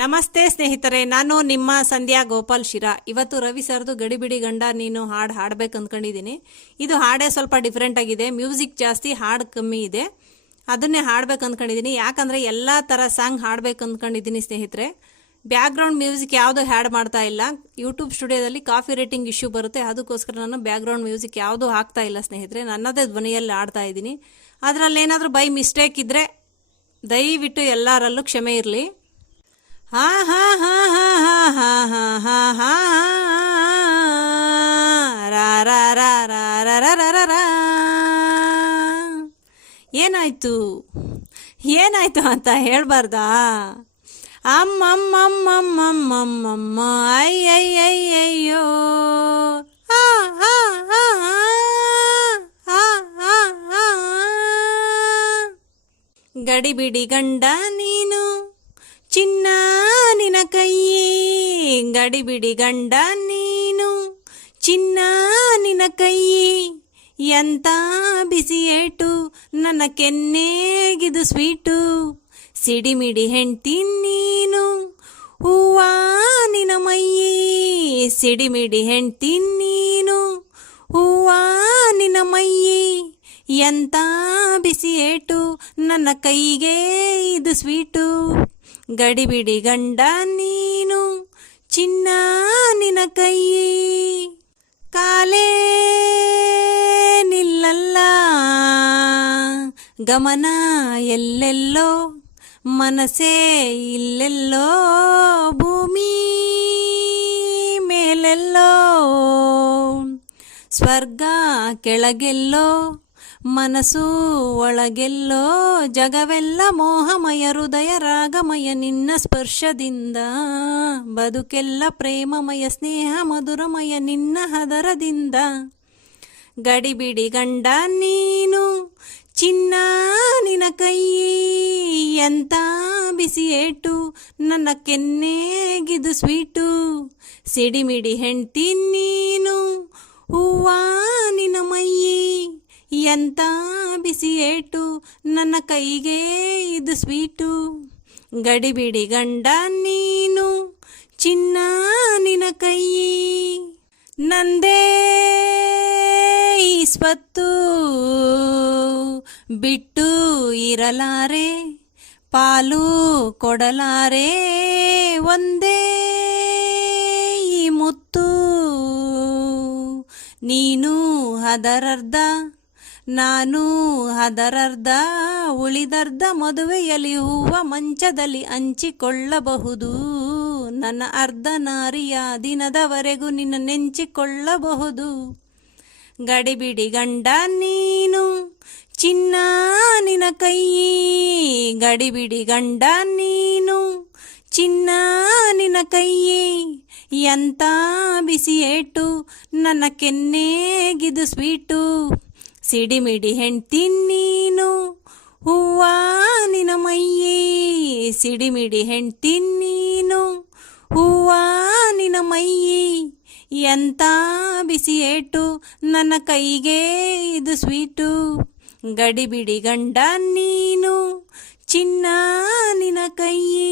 ನಮಸ್ತೆ ಸ್ನೇಹಿತರೆ, ನಾನು ನಿಮ್ಮ ಸಂಧ್ಯಾ ಗೋಪಾಲ್ ಶಿರಾ. ಇವತ್ತು ರವಿ ಸರ್ದು ಗಡಿಬಿಡಿ ಗಂಡ ನೀನು ಹಾಡು ಹಾಡ್ಬೇಕು ಅಂದ್ಕೊಂಡಿದ್ದೀನಿ. ಇದು ಹಾಡೇ ಸ್ವಲ್ಪ ಡಿಫ್ರೆಂಟ್ ಆಗಿದೆ, ಮ್ಯೂಸಿಕ್ ಜಾಸ್ತಿ, ಹಾಡು ಕಮ್ಮಿ ಇದೆ. ಅದನ್ನೇ ಹಾಡ್ಬೇಕು ಅಂದ್ಕೊಂಡಿದ್ದೀನಿ. ಯಾಕಂದರೆ ಎಲ್ಲ ಥರ ಸಾಂಗ್ ಹಾಡ್ಬೇಕು ಅಂದ್ಕೊಂಡಿದ್ದೀನಿ ಸ್ನೇಹಿತರೆ. ಬ್ಯಾಕ್ಗ್ರೌಂಡ್ ಮ್ಯೂಸಿಕ್ ಯಾವುದು ಹ್ಯಾಡ್ ಮಾಡ್ತಾ ಇಲ್ಲ. ಯೂಟ್ಯೂಬ್ ಸ್ಟುಡಿಯೋದಲ್ಲಿ ಕಾಫಿ ರೇಟಿಂಗ್ ಇಶ್ಯೂ ಬರುತ್ತೆ, ಅದಕ್ಕೋಸ್ಕರ ನಾನು ಬ್ಯಾಕ್ಗ್ರೌಂಡ್ ಮ್ಯೂಸಿಕ್ ಯಾವುದೂ ಹಾಕ್ತಾ ಇಲ್ಲ ಸ್ನೇಹಿತರೆ. ನನ್ನದೇ ಧ್ವನಿಯಲ್ಲಿ ಆಡ್ತಾ ಇದ್ದೀನಿ. ಅದರಲ್ಲಿ ಏನಾದರೂ ಬೈ ಮಿಸ್ಟೇಕ್ ಇದ್ದರೆ ದಯವಿಟ್ಟು ಎಲ್ಲರಲ್ಲೂ ಕ್ಷಮೆ ಇರಲಿ. ಹಾ ಹಾ ಹಾ ಹಾ ಹಾ ಹಾ ಹಾ ಹಾ ರಾ ರಾ ರಾ ರಾ ರಾ ರಾ ರಾ ರಾ ರಾ. ಏನಾಯ್ತು ಏನಾಯ್ತು ಅಂತ ಹೇಳ್ಬಾರ್ದಾ? ಅಮ್ಮಮ್ಮಮ್ಮಮ್ಮಮ್ಮಮ್ಮಮ್ಮ ಅಯ್ಯಯ್ಯಯ್ಯಯ್ಯೋ. ಗಡಿಬಿಡಿ ಗಂಡ ನೀನು ಚಿನ್ನ ನಿನ ಕೈಯಿ, ಗಡಿಬಿಡಿ ಗಂಡ ನೀನು ಚಿನ್ನ ನಿನ ಕೈಯಿ. ಎಂತ ಬಿಸಿ ಏಟು ನನ್ನ ಕೆನ್ನೆಗಿದು ಸ್ವೀಟು. ಸಿಡಿಮಿಡಿ ಹೆಂಡ್ತಿ ನೀನು ಹೂವ ನಿನ ಮೈಯಿ, ಸಿಡಿಮಿಡಿ ಹೆಂಡ್ತಿ ನೀನು ಹೂವ ನಿನ ಮೈಯಿ. ಎಂತ ಬಿಸಿ ಏಟು ನನ್ನ ಕೈಗೆ ಇದು ಸ್ವೀಟು. ಗಡಿಬಿಡಿ ಗಂಡ ನೀನು ಚಿನ್ನ ನಿನ ಕೈಯಿ. ಕಾಲೇ ನಿಲ್ಲಲ್ಲ ಗಮನ ಎಲ್ಲೆಲ್ಲೋ, ಮನಸ್ಸೇ ಇಲ್ಲೆಲ್ಲೋ, ಭೂಮಿ ಮೇಲೆಲ್ಲೋ, ಸ್ವರ್ಗ ಕೆಳಗೆಲ್ಲೋ, ಮನಸ್ಸು ಒಳಗೆಲ್ಲೋ. ಜಗವೆಲ್ಲ ಮೋಹಮಯ, ಹೃದಯ ರಾಗಮಯ, ನಿನ್ನ ಸ್ಪರ್ಶದಿಂದ ಬದುಕೆಲ್ಲ ಪ್ರೇಮಮಯ, ಸ್ನೇಹ ಮಧುರಮಯ ನಿನ್ನ ಹದರದಿಂದ. ಗಡಿಬಿಡಿ ಗಂಡ ನೀನು ಚಿನ್ನ ನಿನ ಕೈಯಿ. ಎಂತ ಬಿಸಿ ಏಟು ನನ್ನ ಕೆನ್ನೆಗಿದು ಸ್ವೀಟು. ಸಿಡಿಮಿಡಿ ಹೆಂಡ್ತಿ ನೀನು ಹೂವ ನಿನ ಮೈಯಿ. ಎಂತ ಬಿಸಿ ಏಟು ನನ್ನ ಕೈಗೆ ಇದು ಸ್ವೀಟು. ಗಡಿಬಿಡಿ ಗಂಡ ನೀನು ಚಿನ್ನ ನಿನ ಕೈಯಿ. ನಂದೇ ಸ್ವತ್ತು ಬಿಟ್ಟು ಇರಲಾರೆ, ಪಾಲು ಕೊಡಲಾರೆ, ಒಂದೇ ಈ ಮುತ್ತು. ನೀನು ಅದರರ್ಧ ನಾನು ಅದರರ್ಧ, ಉಳಿದರ್ಧ ಮದುವೆಯಲ್ಲಿ ಹೂವ ಮಂಚದಲ್ಲಿ ಹಂಚಿಕೊಳ್ಳಬಹುದು. ನನ್ನ ಅರ್ಧ ನಾರಿಯ ದಿನದವರೆಗೂ ನಿನ್ನ ನೆಂಚಿಕೊಳ್ಳಬಹುದು. ಗಡಿಬಿಡಿ ಗಂಡ ನೀನು ಚಿನ್ನ ನಿನ ಕೈಯಿ, ಗಡಿಬಿಡಿ ಗಂಡ ನೀನು ಚಿನ್ನ ನಿನ ಕೈಯಿ. ಎಂತ ಬಿಸಿ ಏಟು ನನ್ನ ಕೆನ್ನೆಗಿದು ಸ್ವೀಟು. ಸಿಡಿಮಿಡಿ ಹೆಂಡ್ತಿ ನೀನು ಹೂವ ನಿನ ಮೈಯಿ, ಸಿಡಿಮಿಡಿ ಹೆಂಡ್ತಿ ನೀನು ಹೂವ ನಿನ ಮೈಯಿ. ಎಂತ ಬಿಸಿ ಏಟು ನನ್ನ ಕೈಗೆ ಇದು ಸ್ವೀಟು. ಗಡಿಬಿಡಿ ಗಂಡ ನೀನು ಚಿನ್ನ ನಿನ ಕೈಯಿ.